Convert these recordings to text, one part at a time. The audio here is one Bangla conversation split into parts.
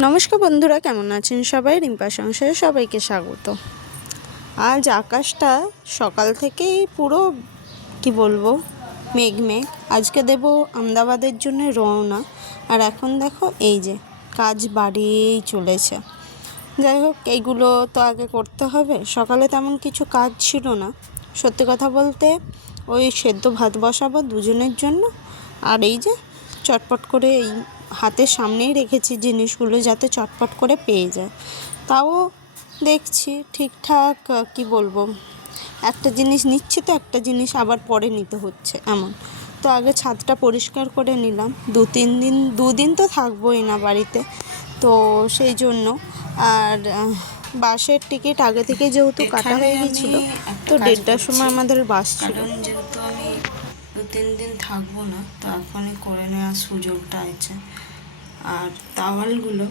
নমস্কার বন্ধুরা, কেমন আছেন সবাই? রিম্পা সংসারে সবাইকে স্বাগত। আজ আকাশটা সকাল থেকেই পুরো, কি বলব, মেঘ মেঘ। আজকে দেব আমদাবাদের জন্য রওনা। আর এখন দেখো এই যে, কাজ বাড়িয়েই চলেছে। যাই হোক, এইগুলো তো আগে করতে হবে। সকালে তেমন কিছু কাজ ছিল না। সত্যি কথা বলতে, ওই সেদ্ধ ভাত বসাবো দুজনের জন্য। আর এই যে, চটপট করে এই হাতের সামনেই রেখেছি জিনিসগুলো যাতে চটপট করে পেয়ে যায়। তাও দেখছি ঠিকঠাক কি বলব একটা জিনিস নিচ্ছি তো একটা জিনিস আবার পরে নিতে হচ্ছে এমন। তো আগে ছাদটা পরিষ্কার করে নিলাম। দু তিন দিন দুদিন তো থাকবোই না বাড়িতে। তো সেই জন্য আর বাসের টিকিট আগে থেকে যেহেতু কাটা হয়ে গেছিল তো দেড়টার সময় আমাদের বাস ছিল। তিন দিন থাকব না, তো এখনই করে নেওয়ার সুযোগটা আছে। আর তাওয়ালগুলো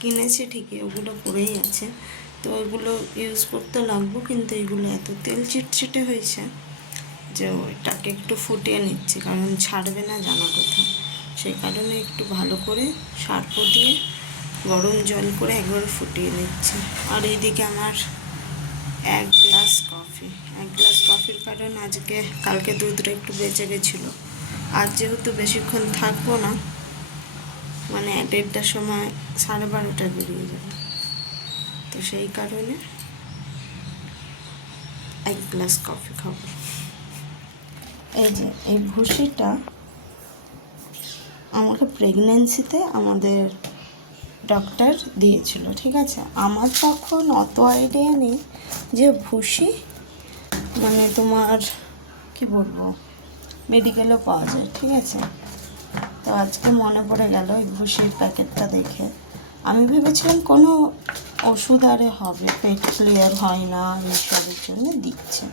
কিনেছি ঠিকই, ওগুলো পড়েই আছে। তো ওইগুলো ইউজ করতে লাগবো, কিন্তু এগুলো এত তেল চিটচিটে হয়েছে যে ওইটাকে একটু ফুটিয়ে নিচ্ছি, কারণ ছাড়বে না জানা কথা। সেই কারণে একটু ভালো করে সার্প দিয়ে গরম জল করে একবার ফুটিয়ে নিচ্ছি। আর এইদিকে আমার এক গ্লাস কফি এক গ্লাস কফির কারণ আজকে, কালকে দুধটা একটু বেঁচে গেছিল। আর যেহেতু বেশিক্ষণ থাকব না মানে দেড়টার সময় সাড়ে বারোটা বেরিয়ে যাবে। তো সেই কারণে এক গ্লাস কফি খাব। এই যে, এই ভুসিটা আমাকে প্রেগনেন্সিতে আমাদের ডক্টর দিয়েছিল, ঠিক আছে? আমার তখন অত আইডিয়া নেই যে ভুসি মানে তোমার, কি বলব মেডিকেলেও পাওয়া যায়, ঠিক আছে? তো আজকে মনে পড়ে গেল ওই ভুসির প্যাকেটটা দেখে। আমি ভেবেছিলাম কোনো ওষুধ আরে হবে, পেট ক্লিয়ার হয় না এইসবের জন্য দিচ্ছে।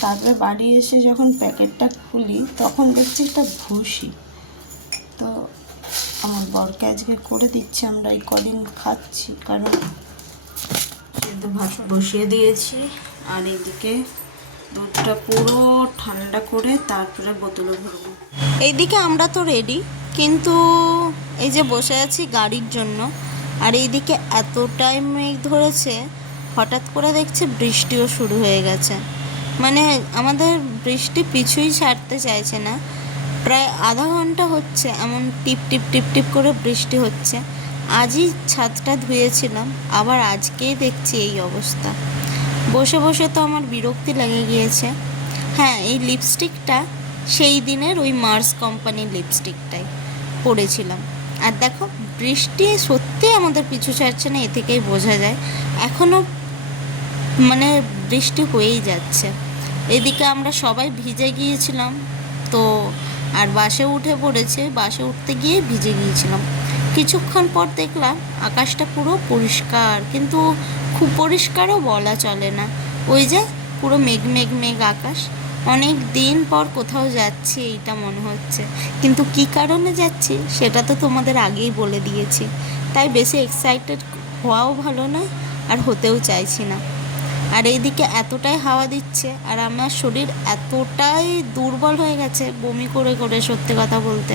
তারপরে বাড়ি এসে যখন প্যাকেটটা খুলি, তখন দেখছি একটা ভুসি। তো আমার বরকে আজকে করে দিচ্ছে, আমরা এই কদিন খাচ্ছি, কারণ সেদ্ধ ভাত বসিয়ে দিয়েছি। আর এদিকে দুধটা পুরো ঠান্ডা করে তারপরে বোতলে ভরবো। এইদিকে আমরা তো রেডি কিন্তু এই যে বসে আছি গাড়ির জন্য, আর এইদিকে এতটাই মেঘ ধরেছে, হঠাৎ করে দেখছি বৃষ্টিও শুরু হয়ে গেছে। মানে আমাদের বৃষ্টি পিছুই ছাড়তে চাইছে না। প্রায় আধা ঘণ্টা হচ্ছে এমন টিপ টিপ টিপ টিপ করে বৃষ্টি হচ্ছে। আজই ছাদটা ধুয়েছিলাম, আবার আজকেই দেখছি এই অবস্থা। বসে বসে তো আমার বিরক্তি লেগে গিয়েছে। হ্যাঁ এই লিপস্টিকটা সেই দিনের ওই মার্স কোম্পানির লিপস্টিকটাই পরেছিলাম। আর দেখো, বৃষ্টি সত্যি আমাদের পিছু ছাড়ছে না, এ থেকেই বোঝা যায়। এখনও মানে বৃষ্টি হয়েই যাচ্ছে। এদিকে আমরা সবাই ভিজে গিয়েছিলাম, তো আর বাসে উঠে পড়েছে, বাসে উঠতে গিয়ে ভিজে গিয়েছিলাম। কিছুক্ষণ পর দেখলাম আকাশটা পুরো পরিষ্কার, কিন্তু খুব পরিষ্কারও বলা চলে না। ওই যে পুরো মেঘ মেঘ মেঘ আকাশ। অনেক দিন পর কোথাও যাচ্ছি, এইটা মনে হচ্ছে। কিন্তু কি কারণে যাচ্ছি, সেটা তো তোমাদের আগেই বলে দিয়েছি। তাই বেশি এক্সাইটেড হওয়াও ভালো নয়, আর হতেও চাইছি না। আর এইদিকে এতটাই হাওয়া দিচ্ছে, আর আমার শরীর এতটাই দুর্বল হয়ে গেছে বমি করে করে সত্যি কথা বলতে।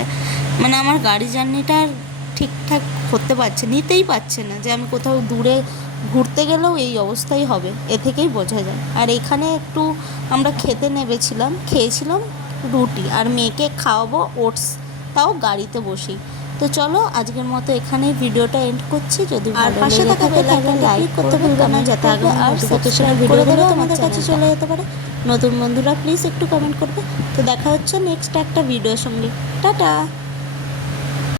মানে আমার গাড়ি জার্নিটা আর ঠিকঠাক করতে পারছে, নিতেই পারছে না যে আমি কোথাও দূরে ঘুরতে গেলেও এই অবস্থাই হবে, এ থেকেই বোঝা যায়। আর এখানে একটু আমরা খেতে নেবেছিলাম খেয়েছিলাম রুটি, আর মেয়েকে খাওয়াবো ওটস, তাও গাড়িতে বসেই। তো চলো আজকের মতো এখানে ভিডিওটা এন্ড করছি। যদি আর পাশে থাকা বেল আইকনটা click করতে ভুলবেন ভুলবে না যাতে আগামী আগে আর ভিডিও দিলে তোমাদের কাছে চলে যেতে পারে। নতুন বন্ধুরা প্লিজ একটু কমেন্ট করবে। তো দেখা হচ্ছে নেক্সট একটা ভিডিওর সঙ্গে। টাটা!